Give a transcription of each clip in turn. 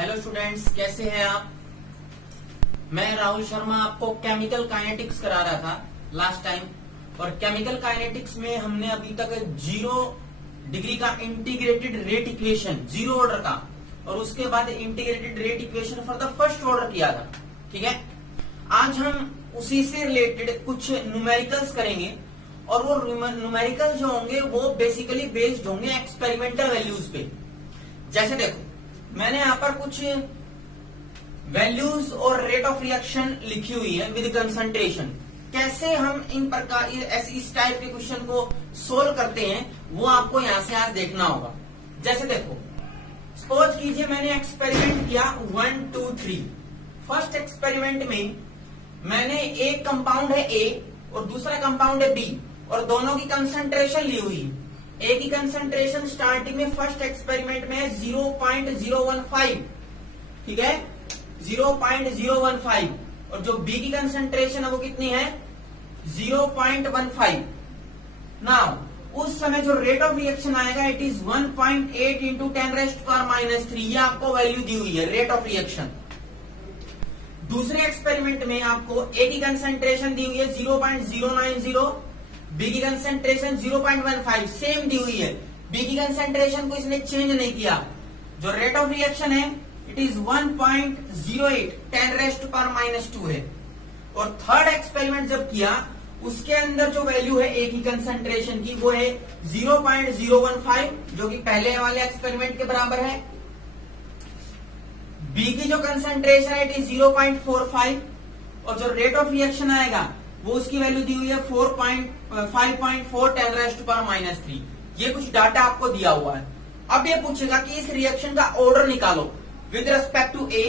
Hello students, कैसे हैं आप। मैं राहुल शर्मा आपको केमिकल काइनेटिक्स करा रहा था लास्ट टाइम। और केमिकल काइनेटिक्स में हमने अभी तक 0 डिग्री का इंटीग्रेटेड रेट इक्वेशन 0 ऑर्डर का और उसके बाद integrated rate equation for the first order किया था। ठीक है, आज हम उसी से रिलेटेड कुछ न्यूमेरिकल्स करेंगे और वो न्यूमेरिकल जो होंगे वो बेसिकली बेस्ड होंगे एक्सपेरिमेंटल वैल्यूज पे। जैसे देखो, मैंने यहाँ पर कुछ वैल्यूज और रेट ऑफ रिएक्शन लिखी हुई है विद कंसंट्रेशन। कैसे हम इन प्रकार इस टाइप के क्वेश्चन को सोल्व करते हैं वो आपको यहाँ से आज देखना होगा। जैसे देखो, सपोज कीजिए मैंने एक्सपेरिमेंट किया 1, 2, 3। फर्स्ट एक्सपेरिमेंट में मैंने एक कंपाउंड है A और दूसरा कंपाउंड है B और दोनों की कंसंट्रेशन ली हुई है। ए की कंसंट्रेशन स्टार्टिंग में फर्स्ट एक्सपेरिमेंट में है 0.015, ठीक है 0.015, और जो बी की कंसंट्रेशन है वो कितनी है 0.15। नाउ उस समय जो रेट ऑफ रिएक्शन आएगा इट इज 1.8 इंटू 10⁻⁻3। ये आपको वैल्यू दी हुई है रेट ऑफ रिएक्शन। दूसरे एक्सपेरिमेंट में आपको ए की कंसंट्रेशन दी हुई है 0.090, बी की कंसंट्रेशन 0.15 सेम दी हुई है। बी की कंसंट्रेशन को इसने चेंज नहीं किया। जो रेट ऑफ रिएक्शन है इट इज 1.08 10⁻⁻2 है। और थर्ड एक्सपेरिमेंट जब किया उसके अंदर जो वैल्यू है ए की कंसंट्रेशन की वो है 0.015 जो कि पहले वाले एक्सपेरिमेंट के बराबर है। बी की जो कंसंट्रेशन है इट इज 0.45 और जो रेट ऑफ रिएक्शन आएगा वो उसकी वैल्यू दी हुई है 5.4 10⁻⁻3। ये कुछ डाटा आपको दिया हुआ है। अब ये पूछेगा कि इस रिएक्शन का ऑर्डर निकालो with respect to a,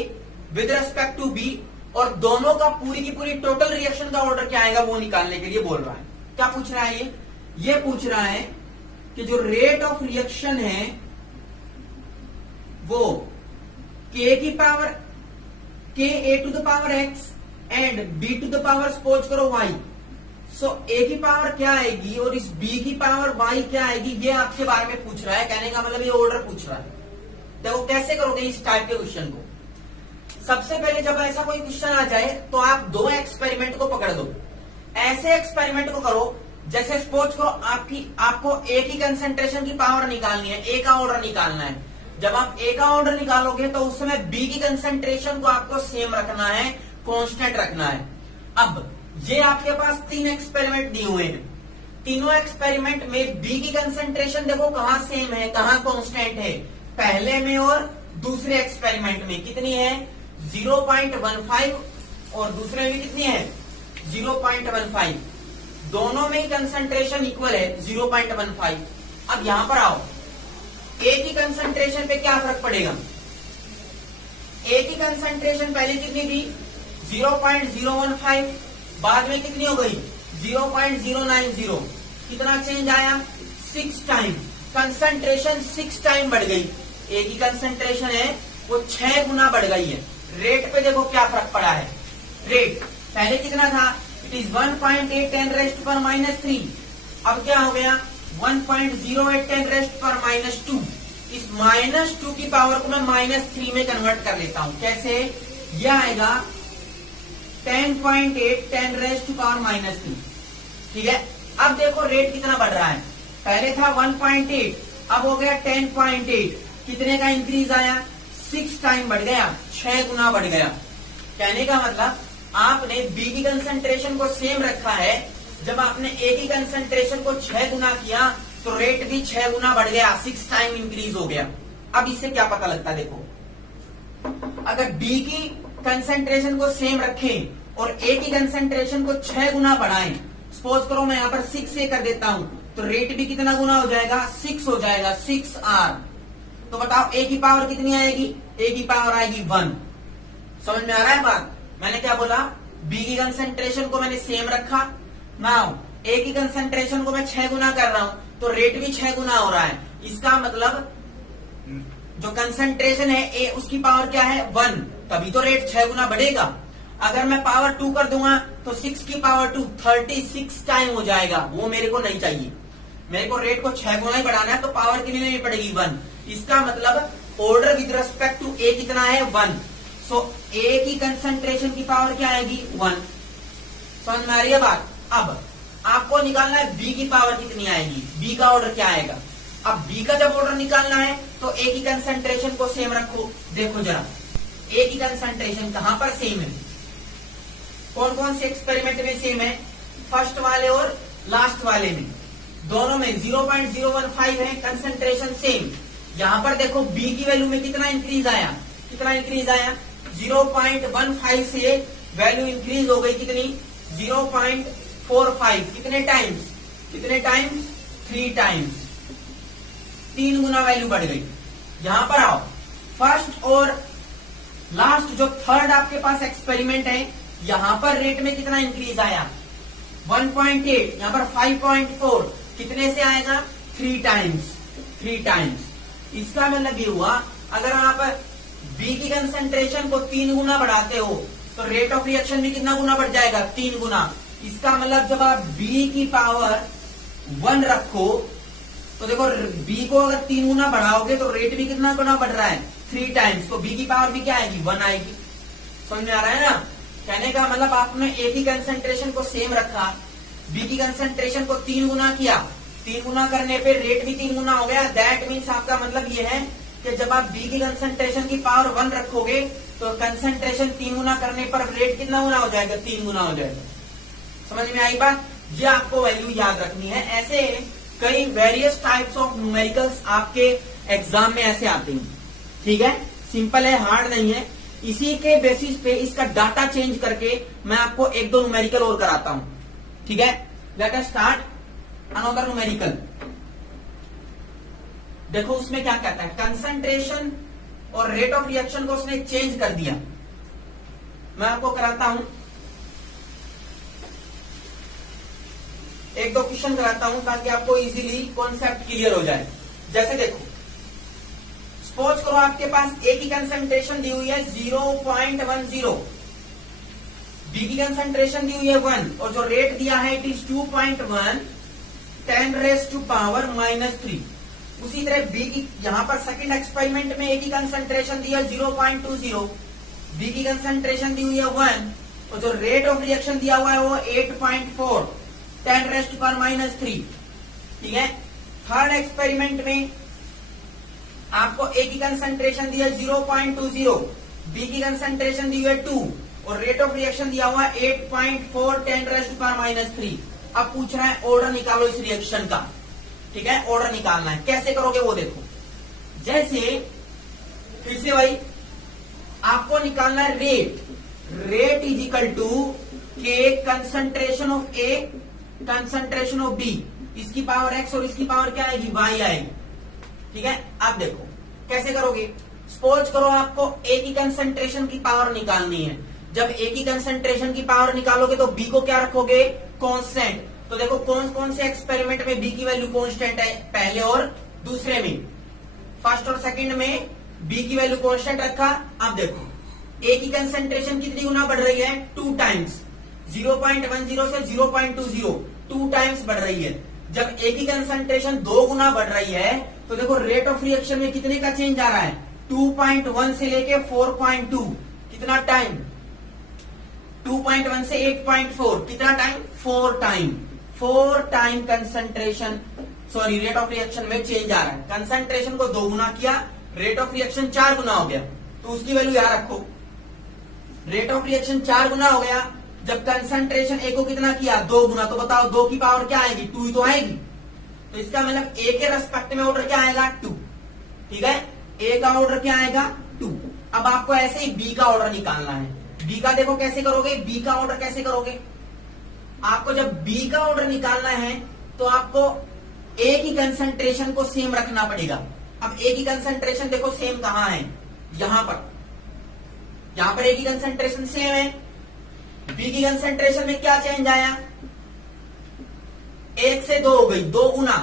with respect to b, और दोनों का पूरी की पूरी टोटल रिएक्शन का ऑर्डर क्या आएगा वो निकालने के लिए बोल रहा है। क्या पूछ रहा है ये पूछ रहा है कि जो रेट ऑफ रिएक्शन है वो k की power k a to the power x and b to the power suppose करो y। सो a की पावर क्या आएगी और इस b की पावर y क्या आएगी, ये आपके बारे में पूछ रहा है। कहने का मतलब ये ऑर्डर पूछ रहा है। देखो कैसे करोगे इस टाइप के क्वेश्चन को। सबसे पहले जब ऐसा कोई क्वेश्चन आ जाए तो आप दो एक्सपेरिमेंट को पकड़ दो। ऐसे एक्सपेरिमेंट को करो जैसे सपोज करो आपको a की कंसंट्रेशन की पावर निकालनी है, a का ऑर्डर निकालना है। जब आप a का ऑर्डर निकालोगे तो उस समय b की कंसंट्रेशन को आपको सेम रखना है, कांस्टेंट रखना है। अब ये आपके पास 3 एक्सपेरिमेंट दिए हुए हैं। तीनों एक्सपेरिमेंट में बी की कंसंट्रेशन देखो कहां सेम है, कहां कांस्टेंट है। पहले में और दूसरे एक्सपेरिमेंट में कितनी है 0.15 और दूसरे में कितनी है 0.15। दोनों में कंसंट्रेशन इक्वल है 0.15। अब यहां पर आओ, ए की कंसंट्रेशन पे क्या फर्क पड़ेगा। ए की कंसंट्रेशन पहले कितनी थी 0.015, बाद में कितनी हो गई 0.090। कितना चेंज आया 6 टाइम। कंसंट्रेशन 6 टाइम बढ़ गई। ए की कंसंट्रेशन है वो 6 गुना बढ़ गई है। रेट पे देखो क्या फर्क पड़ा है। रेट पहले कितना था इट इज 1.8 10⁻⁻3, अब क्या हो गया 1.08 10⁻⁻2। इस -2 की पावर को मैं -3 में कन्वर्ट कर लेता हूं। कैसे, यह आएगा 10.8 10⁻⁻3। ठीक है, अब देखो रेट कितना बढ़ रहा है। पहले था 1.8, अब हो गया 10.8। कितने का इंक्रीज आया 6 टाइम बढ़ गया, 6 गुना बढ़ गया। कहने का मतलब आपने बी की कंसंट्रेशन को सेम रखा है। जब आपने ए की कंसंट्रेशन को 6 गुना किया तो रेट भी 6 गुना बढ़ गया, 6 टाइम इंक्रीज हो गया। अब इससे क्या पता लगता है, देखो अगर बी की कंसंट्रेशन को सेम रखें और ए की कंसंट्रेशन को 6 गुना बढ़ाएं, सपोज करो मैं यहां पर 6 से कर देता हूं तो रेट भी कितना गुना हो जाएगा 6 हो जाएगा, 6R। तो बताओ ए की पावर कितनी आएगी, ए की पावर आएगी 1। समझ में आ रहा है बात। मैंने क्या बोला, बी की कंसंट्रेशन को मैंने सेम रखा। नाउ ए की कंसंट्रेशन को मैं 6 गुना कर रहा हूं तो रेट भी 6 गुना हो रहा है। इसका मतलब जो कंसंट्रेशन है ए उसकी पावर क्या है 1, तभी तो रेट 6 गुना बढ़ेगा। अगर मैं पावर 2 कर दूंगा तो 6 की पावर 2 36 टाइम हो जाएगा, वो मेरे को नहीं चाहिए। मेरे को रेट को 6 गुना ही बढ़ाना है तो पावर कितनी नहीं पड़ेगी 1। इसका मतलब ऑर्डर विद रेस्पेक्ट टू ए कितना है 1, सो ए की कंसंट्रेशन की पावर क्या आएगी 1। समझ में आ रही है बात। अब आपको निकालना है बी की पावर कितनी आएगी, बी का ऑर्डर क्या आएगा। अब बी का जब ऑर्डर निकालना है तो ए की कंसंट्रेशन को सेम रखो। देखो जरा ए की कंसंट्रेशन कहां पर सेम है, कौन कौन से एक्सपेरिमेंट में सेम है, फर्स्ट वाले और लास्ट वाले में, दोनों में 0.015 है कंसंट्रेशन सेम। यहां पर देखो बी की वैल्यू में कितना इंक्रीज आया, कितना इंक्रीज आया 0.15 से वैल्यू इंक्रीज हो गई कितनी 0.45, कितने टाइम्स, कितने टाइम्स 3 टाइम्स, 3 गुना वैल्यू बढ़ गई। यहां पर आओ फर्स्ट और लास्ट जो थर्ड आपके पास एक्सपेरिमेंट है, यहां पर रेट में कितना इंक्रीज आया 1.8, यहां पर 5.4, कितने से आएगा 3 टाइम्स, 3 टाइम्स। इसका मतलब ये हुआ अगर आप बी की कंसंट्रेशन को 3 गुना बढ़ाते हो तो रेट ऑफ रिएक्शन भी कितना गुना बढ़ जाएगा 3 गुना। इसका मतलब जब आप बी की पावर 1 रखो तो देखो बी को अगर 3 गुना बढ़ाओगे तो रेट भी कितना गुना बढ़ रहा है 3 टाइम्स, तो बी की पावर भी क्या आएगी 1 आएगी। समझ में आ रहा है ना। कहने का मतलब आपने ए की कंसंट्रेशन को सेम रखा, बी की कंसंट्रेशन को 3 गुना किया, 3 गुना करने पे रेट भी 3 गुना हो गया। दैट मीन्स आपका मतलब ये है कि जब आप बी की कंसंट्रेशन की पावर 1 रखोगे तो कंसंट्रेशन 3 गुना करने पर रेट कितना गुना हो जाएगा 3 गुना हो जाएगा। समझ में आई बात। ये आपको वैल्यू याद रखनी है। ऐसे कई वेरियस टाइप्स ऑफ न्यूमेरिकल्स आपके एग्जाम में ऐसे आते हैं, ठीक है, सिंपल है, हार्ड नहीं है। इसी के बेसिस पे इसका डाटा चेंज करके मैं आपको 1-2 न्यूमेरिकल और कराता हूं, ठीक है। Let us start another numerical. देखो उसमें क्या कहता है, कंसंट्रेशन और रेट ऑफ रिएक्शन को उसने चेंज कर दिया। मैं आपको कराता हूं, 1-2 क्वेश्चन कराता हूं ताकि आपको इजीली कॉन्सेप्ट क्लियर हो जाए। जैसे देखो सपोज करो आपके पास ए की कंसंट्रेशन दी हुई है 0.10, बी की कंसंट्रेशन दी हुई है 1 और जो रेट दिया है इट इज 2.1 10⁻³ उसी तरह बी की यहां पर सेकंड एक्सपेरिमेंट में ए की कंसंट्रेशन दी है 0.20, बी की कंसंट्रेशन दी हुई है 1 और जो रेट ऑफ रिएक्शन दिया हुआ है वो 8.4 10⁻³ ठीक है। थर्ड एक्सपेरिमेंट में आपको ए की कंसंट्रेशन दी है 0.20, बी की कंसंट्रेशन दी हुई है 2 और रेट ऑफ रिएक्शन दिया हुआ है 8.4 10⁻³ अब पूछ रहा है ऑर्डर निकालो इस रिएक्शन का, ठीक है, ऑर्डर निकालना है। कैसे करोगे वो देखो। जैसे फिर से भाई आपको निकालना है rate, rate is equal to k concentration of a concentration of b, इसकी पावर एक्स और इसकी पावर क्या आएगी वाई आएगी, ठीक है। आप देखो कैसे करोगे। सपोज करो आपको ए की कंसंट्रेशन की पावर निकालनी है। जब ए की कंसंट्रेशन की पावर निकालोगे तो बी को क्या रखोगे कांस्टेंट। तो देखो कौन कौन से एक्सपेरिमेंट में बी की वैल्यू कांस्टेंट है, पहले और दूसरे में, फर्स्ट और सेकंड में बी की वैल्यू कांस्टेंट रखा। अब देखो ए की कंसंट्रेशन कितनी गुना बढ़ रही है 2 टाइम्स, 0.10 से 0.20 2 टाइम्स बढ़ रही है। जब ए की कंसंट्रेशन 2 गुना बढ़ रही है तो देखो रेट ऑफ रिएक्शन में कितने का चेंज आ रहा है 2.1 से लेके 4.2, कितना टाइम 2.1 से 8.4, कितना time 4 time concentration sorry rate of reaction में चेंज आ रहा है। कंसंट्रेशन को 2 गुना किया, रेट ऑफ रिएक्शन 4 गुना हो गया, तो उसकी वैल्यू यहां रखो। रेट ऑफ रिएक्शन 4 गुना हो गया, जब कंसंट्रेशन ए को कितना किया 2 गुना, तो बताओ 2 की पावर क्या आएगी 2 ही तो आएगी। तो इसका मतलब ए के रेस्पेक्ट में ऑर्डर क्या आएगा 2, ठीक है, ए का ऑर्डर क्या आएगा 2। अब आपको ऐसे ही बी का ऑर्डर निकालना है। बी का देखो कैसे करोगे, बी का ऑर्डर कैसे करोगे। आपको जब बी का ऑर्डर निकालना है तो आपको ए की कंसंट्रेशन को सेम रखना पड़ेगा। अब ए की कंसंट्रेशन देखो सेम कहां है, यहां पर ए की कंसंट्रेशन सेम है। बी की कंसंट्रेशन में क्या चेंज आया 1 से 2 हो गई, 2 गुना।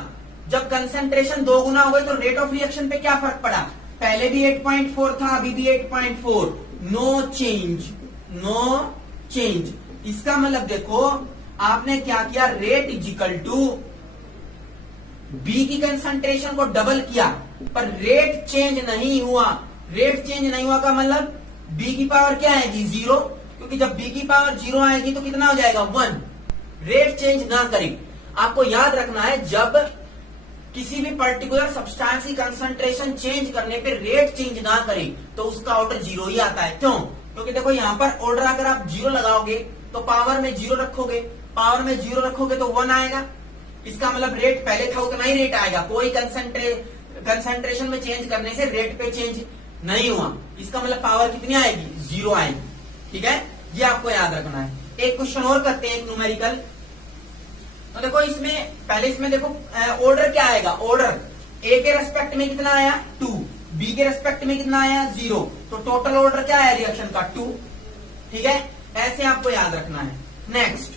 जब कंसंट्रेशन 2 गुना हो गई तो रेट ऑफ रिएक्शन पे क्या फर्क पड़ा, पहले भी 8.4 था अभी भी 8.4, नो चेंज। इसका मतलब देखो आपने क्या किया, rate is equal to b की कंसंट्रेशन को डबल किया, पर रेट चेंज नहीं हुआ। रेट चेंज नहीं हुआ का मतलब b की पावर क्या आएगी 0, क्योंकि जब b की पावर 0 आएगी तो कितना हो जाएगा 1। रेट चेंज ना करें। आपको याद रखना है जब किसी भी पर्टिकुलर सब्सटेंस की कंसंट्रेशन चेंज करने पे रेट चेंज ना करे तो उसका ऑर्डर 0 ही आता है। क्यों? क्योंकि देखो यहाँ पर ऑर्डर अगर आप 0 लगाओगे तो पावर में 0 रखोगे, पावर में 0 रखोगे तो 1 आएगा। इसका मतलब रेट पहले था उतना ही रेट आएगा। कोई कंसंट्रेशन में चेंज करने से रेट पे चेंज नहीं हुआ। इसका मतलब पावर कितनी आएगी 0 आएगी। ठीक है, ये आपको याद रखना है। एक क्वेश्चन और करते हैं, एक न्यूमेरिकल। तो देखो इसमें पहले इसमें देखो ऑर्डर क्या आएगा। ऑर्डर ए के रेस्पेक्ट में कितना आया 2, बी के रेस्पेक्ट में कितना आया 0, तो टोटल ऑर्डर क्या आया रिएक्शन का 2। ठीक है, ऐसे आपको याद रखना है। नेक्स्ट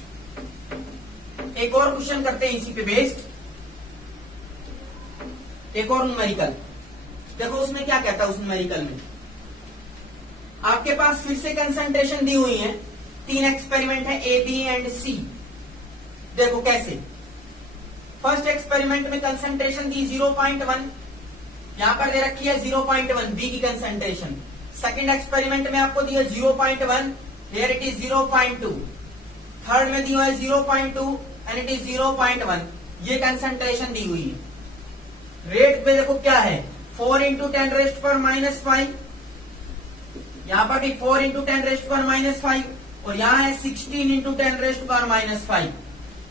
एक और क्वेश्चन करते हैं इसी पे बेस्ड, एक और न्यूमेरिकल। देखो उसमें क्या कहता है। उस न्यूमेरिकल में आपके पास फिर से कंसंट्रेशन दी हुई है, 3 एक्सपेरिमेंट है ए बी एंड सी। देखो कैसे। फर्स्ट एक्सपेरिमेंट में कंसंट्रेशन दी 0.1, यहां पर दे रखी है 0.1 बी की कंसंट्रेशन। सेकंड एक्सपेरिमेंट में आपको दिया 0.1, हियर इट इज 0.2। थर्ड में दिया है 0.2 एंड इट इज 0.1। ये कंसंट्रेशन दी हुई है। रेट पे देखो क्या है 4 × 10⁻⁻5, यहां पर भी 4 × 10⁻⁻5 और यहां है 16 × 10⁻⁻5।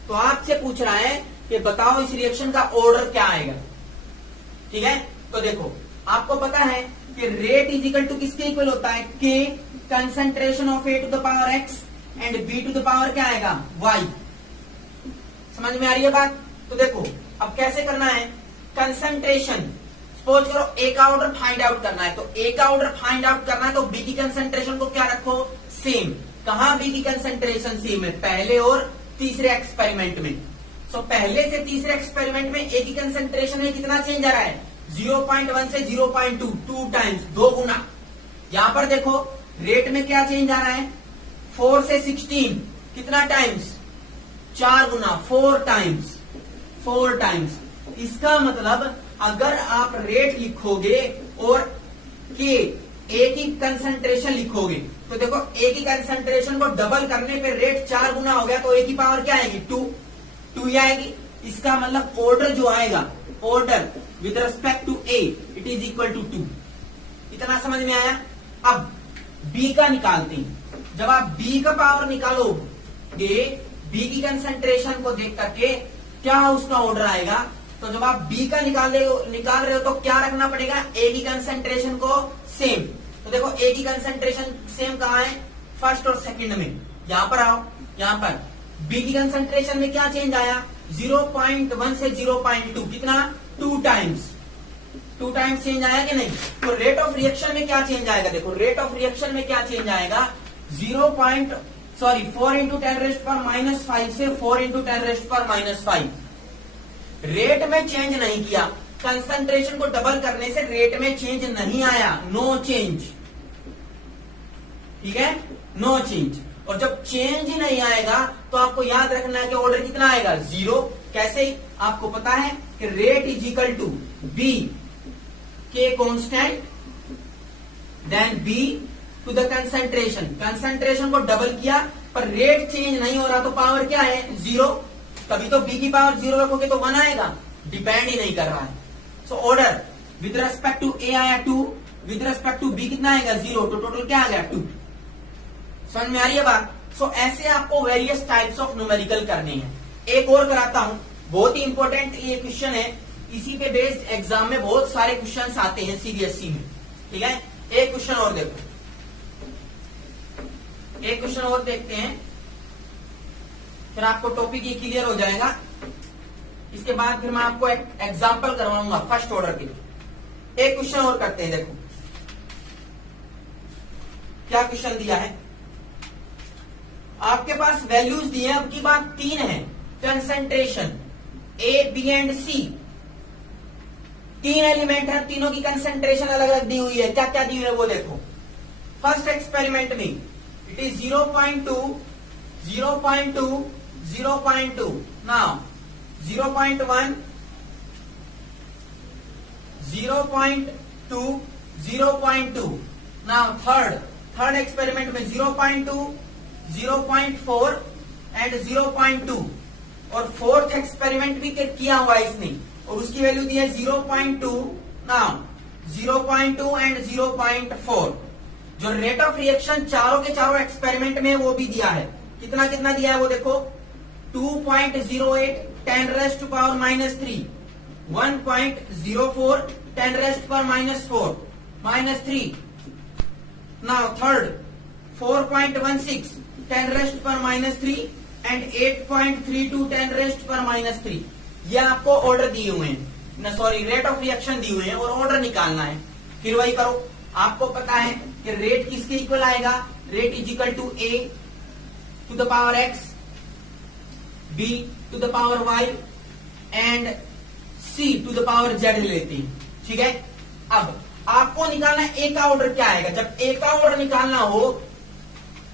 तो आपसे पूछ रहा है कि बताओ इस रिएक्शन का ऑर्डर क्या आएगा। ठीक है, तो देखो आपको पता है कि रेट इज इक्वल टू किसके इक्वल होता है k concentration of a to the power x and b to the power क्या आएगा y। समझ में आ रही है बात। तो देखो अब कैसे करना है। कंसंट्रेशन सपोज करो a का ऑर्डर फाइंड आउट करना है, तो a का ऑर्डर फाइंड आउट करना है तो b की कंसंट्रेशन को क्या रखो सेम। कहां b की कंसंट्रेशन सेम है पहले और तीसरे एक्सपेरिमेंट में। तो पहले से तीसरे एक्सपेरिमेंट में ए की कंसंट्रेशन में कितना चेंज आ रहा है 0.1 से 0.2, 2 टाइम्स, 2 गुना। यहां पर देखो रेट में क्या चेंज आ रहा है 4 से 16 कितना टाइम्स 4 गुना, 4 टाइम्स, 4 टाइम्स। इसका मतलब अगर आप रेट लिखोगे और के ए की कंसंट्रेशन लिखोगे तो देखो ए की कंसंट्रेशन को डबल करने पे रेट 4 गुना हो गया, तो ए की पावर क्या आएगी 2 ही आएगी। इसका मतलब ऑर्डर जो आएगा, order with respect to a it is equal to 2। इतना समझ में आया। अब बी का निकालते हैं। जब आप बी का पावर निकालोगे बी की कंसंट्रेशन को देख करके क्या उसका ऑर्डर आएगा, तो जब आप बी का निकाल रहे हो तो क्या रखना पड़ेगा ए की कंसंट्रेशन को सेम। तो देखो ए की कंसंट्रेशन सेम कहाँ है फर्स्ट और सेकंड में। यहां पर आओ, यहां पर बी की कंसंट्रेशन में क्या चेंज आया 0.1 से 0.2 कितना 2 टाइम्स, 2 टाइम्स चेंज आया कि नहीं। तो रेट ऑफ रिएक्शन में क्या चेंज आएगा। देखो रेट ऑफ रिएक्शन में क्या चेंज आएगा 4 × 10⁻⁻5 से 4 × 10⁻⁻5। रेट में चेंज नहीं किया, कंसंट्रेशन को डबल करने से रेट में चेंज नहीं आया, नो चेंज। ठीक है, नो चेंज। और जब चेंज ही नहीं आएगा तो आपको याद रखना है कि ऑर्डर कितना आएगा 0। कैसे, आपको पता है कि rate is equal to b k constant then b to the concentration. Concentration को डबल किया पर रेट चेंज नहीं हो रहा तो पावर क्या है 0। तभी तो बी की पावर 0 रखोगे तो 1 आएगा, डिपेंड ही नहीं कर रहा है। So order with respect to a आया 2, विद रेस्पेक्ट टू बी कितना आएगा 0, तो टोटल क्या आ गया 2। समझ में आ रही है बात। सो ऐसे आपको वेरियस टाइप्स ऑफ न्यूमेरिकल करने हैं। एक और कराता हूं, बहुत ही इंपॉर्टेंट ये क्वेश्चन है, इसी पे बेस्ड एग्जाम में बहुत सारे क्वेश्चंस आते हैं सीबीएसई में। ठीक है, एक क्वेश्चन और देखो, एक क्वेश्चन और देखते हैं, फिर आपको टॉपिक ये क्लियर हो जाएगा। इसके बाद फिर मैं आपको एक एग्जाम्पल करवाऊंगा फर्स्ट ऑर्डर के लिए। एक क्वेश्चन और करते हैं। देखो क्या क्वेश्चन दिया है, आपके पास वैल्यूज दी है, अब की बात 3 है। Concentration a b and c, 3 element है, तीनों की कंसंट्रेशन अलग अलग दी हुई है। क्या क्या दी हुई है वो देखो। फर्स्ट एक्सपेरिमेंट में it is 0.2, 0.2, 0.2, now 0.1, 0.2, 0.2. Now third experiment में 0.2, 0.4 and 0.2 और फोर्थ एक्सपेरिमेंट भी किया हुआ है इसने और उसकी वैल्यू दी है 0.2. Now 0.2 and 0.4. जो रेट ऑफ रिएक्शन चारों के चारों एक्सपेरिमेंट में वो भी दिया है. कितना कितना दिया है वो देखो. 2.08 10 raised to power -3, 1.04 10 raised to power -4, -3. Now third 4.16 10 raised to power -3 and 8.32 10 raised to power -3. ये आपको ऑर्डर दिए हुए हैं ना, सॉरी रेट ऑफ रिएक्शन दिए हुए हैं और ऑर्डर निकालना है. फिर वही करो. आपको पता है कि रेट किसके इक्वल आएगा. Rate is equal to A to the power X, B to the power Y and C to the power Z लेते हैं. ठीक है. अब आपको निकालना है A का ऑर्डर क्या आएगा. जब A का ऑर्डर निकालना हो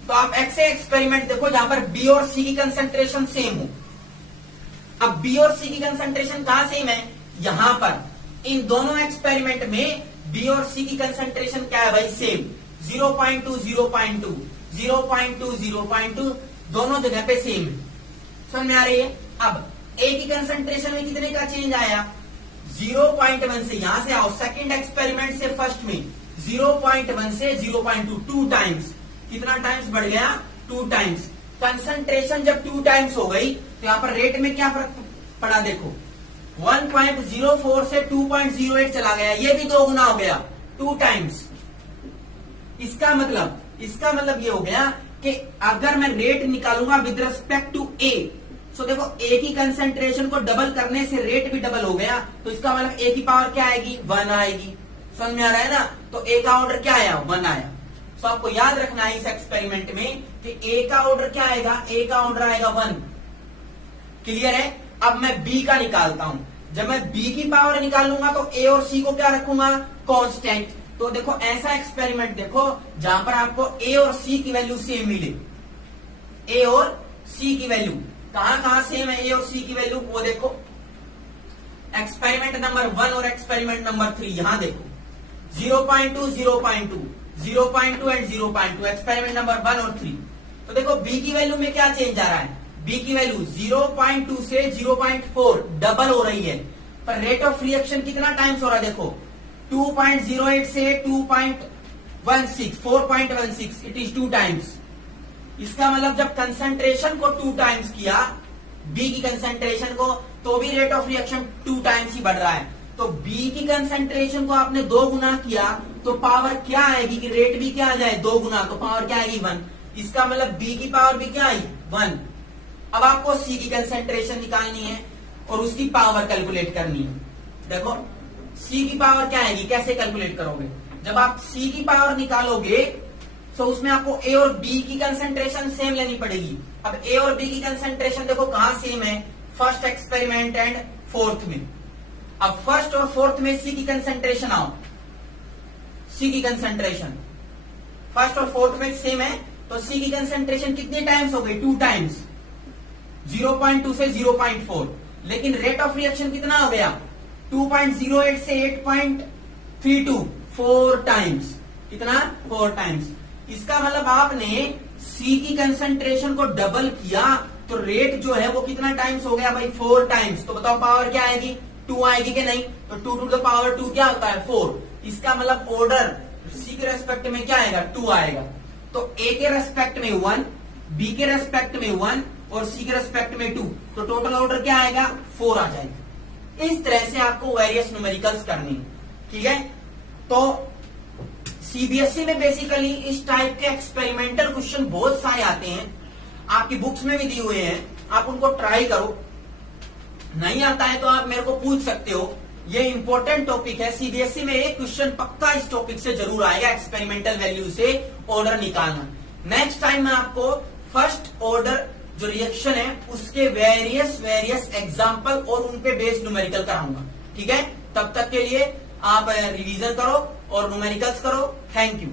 तो आप ऐसे एक्सपेरिमेंट देखो जहां पर B और C की कंसंट्रेशन सेम हो. अब B और C की कंसंट्रेशन कहां सेम है. यहां पर इन दोनों एक्सपेरिमेंट में B और C की कंसंट्रेशन क्या है भाई. सेम 0.2, 0.2, 0.2, 0.2 दोनों जगह पे सेम है. समझ में आ रही है. अब A की कंसंट्रेशन में कितने का चेंज आया. 0.1 से यहां से आओ सेकंड एक्सपेरिमेंट से फर्स्ट में 0.1 से 0.2 2 टाइम्स. कितना टाइम्स बढ़ गया. 2 टाइम्स. कंसंट्रेशन जब 2 टाइम्स हो गई तो यहां पर रेट में क्या फर्क पड़ा देखो. 1.04 से 2.08 चला गया. ये भी 2 गुना हो गया. 2 टाइम्स. इसका मतलब ये हो गया कि अगर मैं रेट निकालूंगा विद रिस्पेक्ट टू A, सो देखो A की कंसंट्रेशन को डबल करने से रेट भी डबल हो गया. तो इसका मतलब A की पावर क्या आएगी. 1 आएगी. समझ में आ रहा है ना. तो A का ऑर्डर क्या आया. 1 आया. तो आपको याद रखना है इस एक्सपेरिमेंट में कि A का ऑर्डर क्या आएगा. A का ऑर्डर आएगा 1. क्लियर है. अब मैं B का निकालता हूं. जब मैं B की पावर निकालूंगा तो A और C को क्या रखूंगा. कांस्टेंट. तो देखो ऐसा एक्सपेरिमेंट देखो जहां पर आपको A और C की वैल्यू सेम मिले. A और C की वैल्यू कहां सेम है. A और C की वैल्यू वो देखो. एक्सपेरिमेंट नंबर 1 और एक्सपेरिमेंट नंबर 3 यहां देखो. 0.2, 0.2, 0.2 एंड 0.2 एक्सपेरिमेंट नंबर 1 और 3. तो देखो B की वैल्यू में क्या चेंज आ रहा है. B की वैल्यू 0.2 से 0.4 डबल हो रही है. पर रेट ऑफ रिएक्शन कितना टाइम्स हो रहा है देखो. 2.08 से 2.16 4.16 इट इज 2 टाइम्स. इसका मतलब जब कंसंट्रेशन को 2 टाइम्स किया B की कंसंट्रेशन को तो भी रेट ऑफ रिएक्शन 2 टाइम्स ही बढ़ रहा है. तो B की कंसंट्रेशन को आपने 2 गुना किया तो पावर क्या आएगी कि रेट भी क्या आ जाए 2 गुना. तो पावर क्या आएगी 1. इसका मतलब B की पावर भी क्या आई 1. अब आपको C की कंसंट्रेशन निकालनी है और उसकी पावर कैलकुलेट करनी है. देखो C की पावर क्या आएगी. कैसे कैलकुलेट करोगे. जब आप C की पावर निकालोगे तो उसमें आपको A और B की कंसंट्रेशन सेम लेनी पड़ेगी. अब A और B की कंसंट्रेशन देखो कहां सेम है. फर्स्ट एक्सपेरिमेंट एंड फोर्थ में. अब फर्स्ट और फोर्थ में C की कंसंट्रेशन आओ. C की कंसंट्रेशन फर्स्ट और फोर्थ में सेम है तो C की कंसंट्रेशन कितने टाइम्स हो गई. 2 टाइम्स. 0.2 से 0.4. लेकिन रेट ऑफ रिएक्शन कितना हो गया. 2.08 से 8.32 4 टाइम्स. कितना 4 टाइम्स. इसका मतलब आपने C की कंसंट्रेशन को डबल किया तो रेट जो है वो कितना टाइम्स हो गया भाई 4 टाइम्स. तो बताओ पावर क्या आएगी 2 आएगी कि नहीं. तो 2 टू द पावर 2 क्या होता है 4. इसका मतलब ऑर्डर C के रेस्पेक्ट में क्या आएगा 2 आएगा. तो A के रेस्पेक्ट में 1, B के रेस्पेक्ट में 1 और C के रेस्पेक्ट में 2. तो टोटल ऑर्डर क्या आएगा 4 आ जाएगा. इस तरह से आपको वेरियस न्यूमेरिकल्स करनी है. ठीक है. तो सीबीएसई में बेसिकली इस टाइप के एक्सपेरिमेंटल क्वेश्चन बहुत सारे आते हैं. आपकी बुक्स में भी दिए हुए हैं. आप उनको ट्राई करो. नहीं आता है तो आप मेरे को पूछ सकते हो. ये इंपॉर्टेंट टॉपिक है. सीबीएसई में एक क्वेश्चन पक्का इस टॉपिक से जरूर आएगा. एक्सपेरिमेंटल वैल्यू से ऑर्डर निकालना. नेक्स्ट टाइम मैं आपको फर्स्ट ऑर्डर जो रिएक्शन है उसके वेरियस एग्जाम्पल और उन पे बेस्ड न्यूमेरिकल कराऊंगा. ठीक है. तब तक के लिए आप रिवीजन करो और न्यूमेरिकल्स करो. Thank you.